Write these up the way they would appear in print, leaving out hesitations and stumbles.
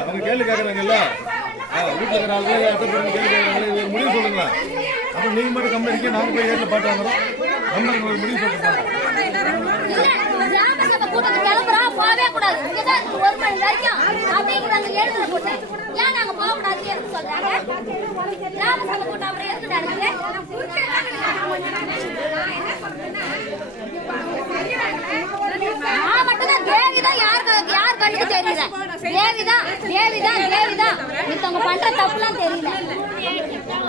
அவங்க கேள்வி கேட்கறாங்கல்ல, வீட்டுல இருக்கிற ஆளுங்க கேள்வி கேட்கறாங்க, முடிவு சொல்லுங்களா? அப்ப நீங்க மட்டும் கம்பெனிக்கு நாங்க போய் ஏற்ற பாட்டு வாங்குறோம், கம்பெனிக்கு ஒரு முடிவு சொல்லிட்டு போகவே கூடாது. இங்கதான் 1 மணி வரைக்கும் அப்படிங்கிறாங்க. எழுதுல போட்டு ஏன் நாங்க போக கூடாதுன்னு சொல்றாங்க. கிராம சபை கூட்டம் அப்புறம் எதுக்கு நடக்குது? மட்டும்தான் தேவிதான் யார் கண்ணுக்கு தெரியல. தேவிதான் மித்தவங்க பண்ற தப்புலாம் தெரியல.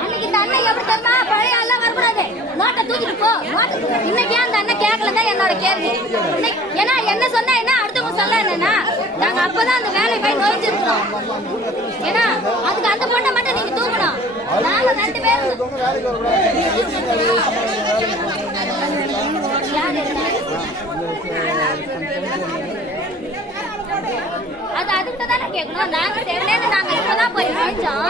அன்னைக்கு இந்த அண்ணன் எப்படி தெரியுமா, பழைய எல்லாம் வரக்கூடாது, நோட்டை தூக்கிட்டு போ. இன்னைக்கு அந்த அண்ணன் கேட்கலதான் என்னோட கேள்வி. ஏன்னா என்ன சொன்னா என்ன, அடுத்தவங்க சொல்ல என்னன்னா நாங்க அப்பதான் அந்த வேலையை போய் நோய்ச்சிருக்கிறோம். ஏன்னா அதுக்கு அந்த பொண்ணை மட்டும் நீங்க தூக்கணும். நாங்க 2 பேரும் அது அதுக்கிட்ட தானே கேட்கணும். நாங்க தேவையான நாங்க இப்பதான் போய் செஞ்சோம்.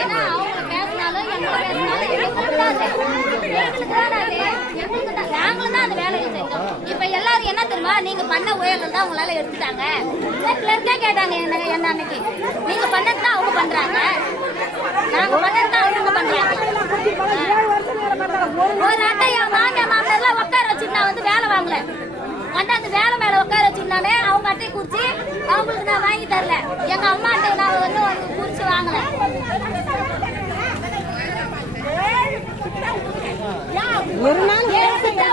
ஏன்னா அவங்க பேசினாலும் என்ன பேசினாலும் எங்களுக்கு நாங்களும் தான் அந்த வேலையை செஞ்சோம். இப்ப எல்லாரும் என்ன தெரியுமா, நீங்க பண்ண உயர்வு தான் உங்களால எடுத்துட்டாங்க. கிளர்க்கே கேட்டாங்க என்ன அன்னைக்கு, நீங்க பண்ணதுதான் அவங்க பண்றாங்க, நாங்க பண்ணதுதான் அவங்க பண்றாங்க. ஒரு அட்டையா வாங்க மாப்பிள்ள உட்கார வச்சுட்டு நான் வந்து வேலை வாங்கல, வந்து அந்த வேலை மேல உட்கார வச்சுருந்தானே அவங்க அட்டையை குறிச்சு அவங்களுக்கு நான் வாங்கி தரல. எங்க அம்மா அட்டை நான் வந்து குறிச்சு வாங்கல. ஒரு நாள் கேட்டுட்டா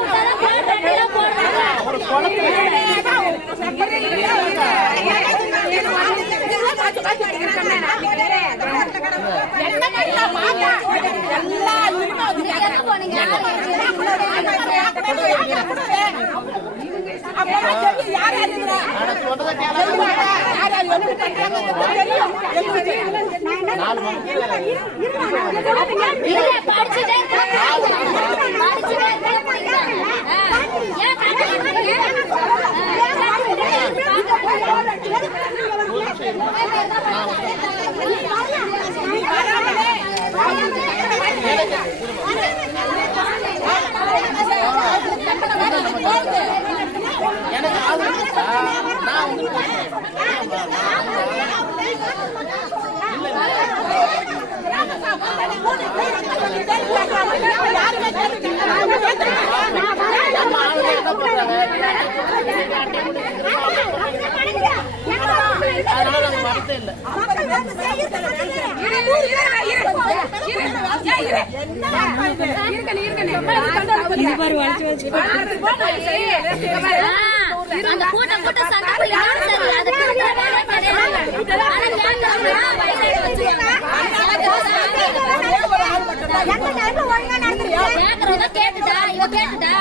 இவ கேட்டுட்டா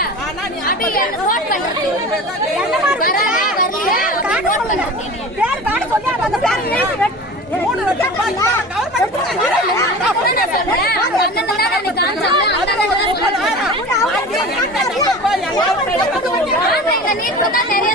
அப்படி நோட் பண்றது நிறைய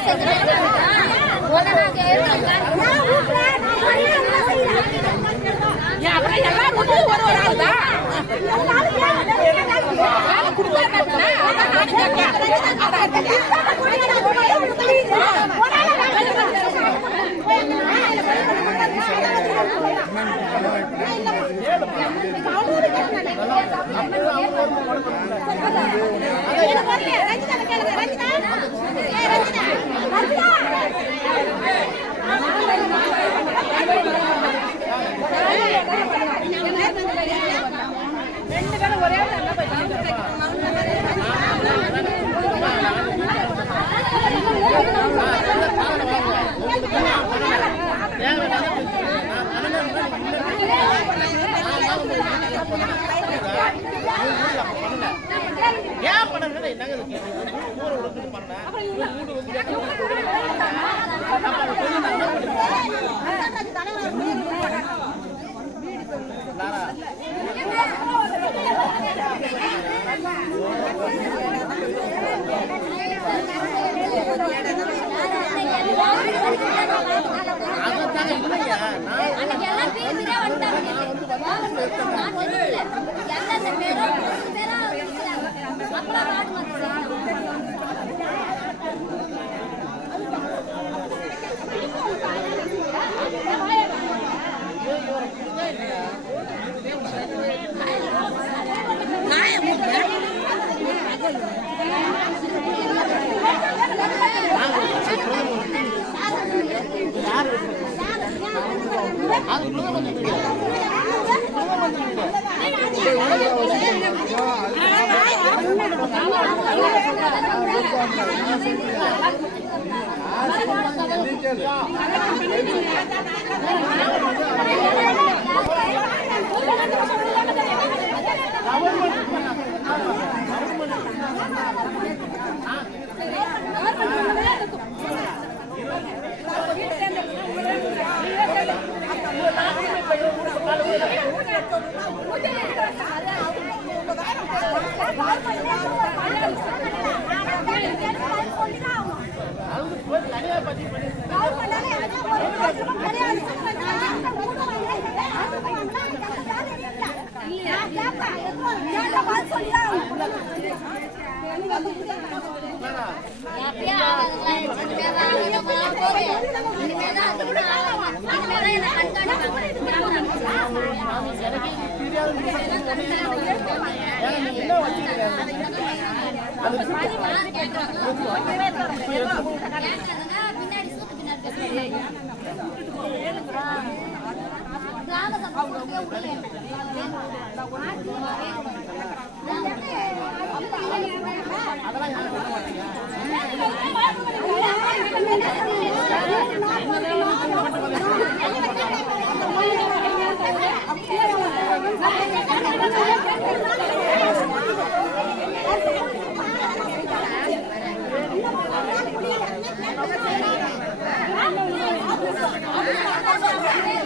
Thank you.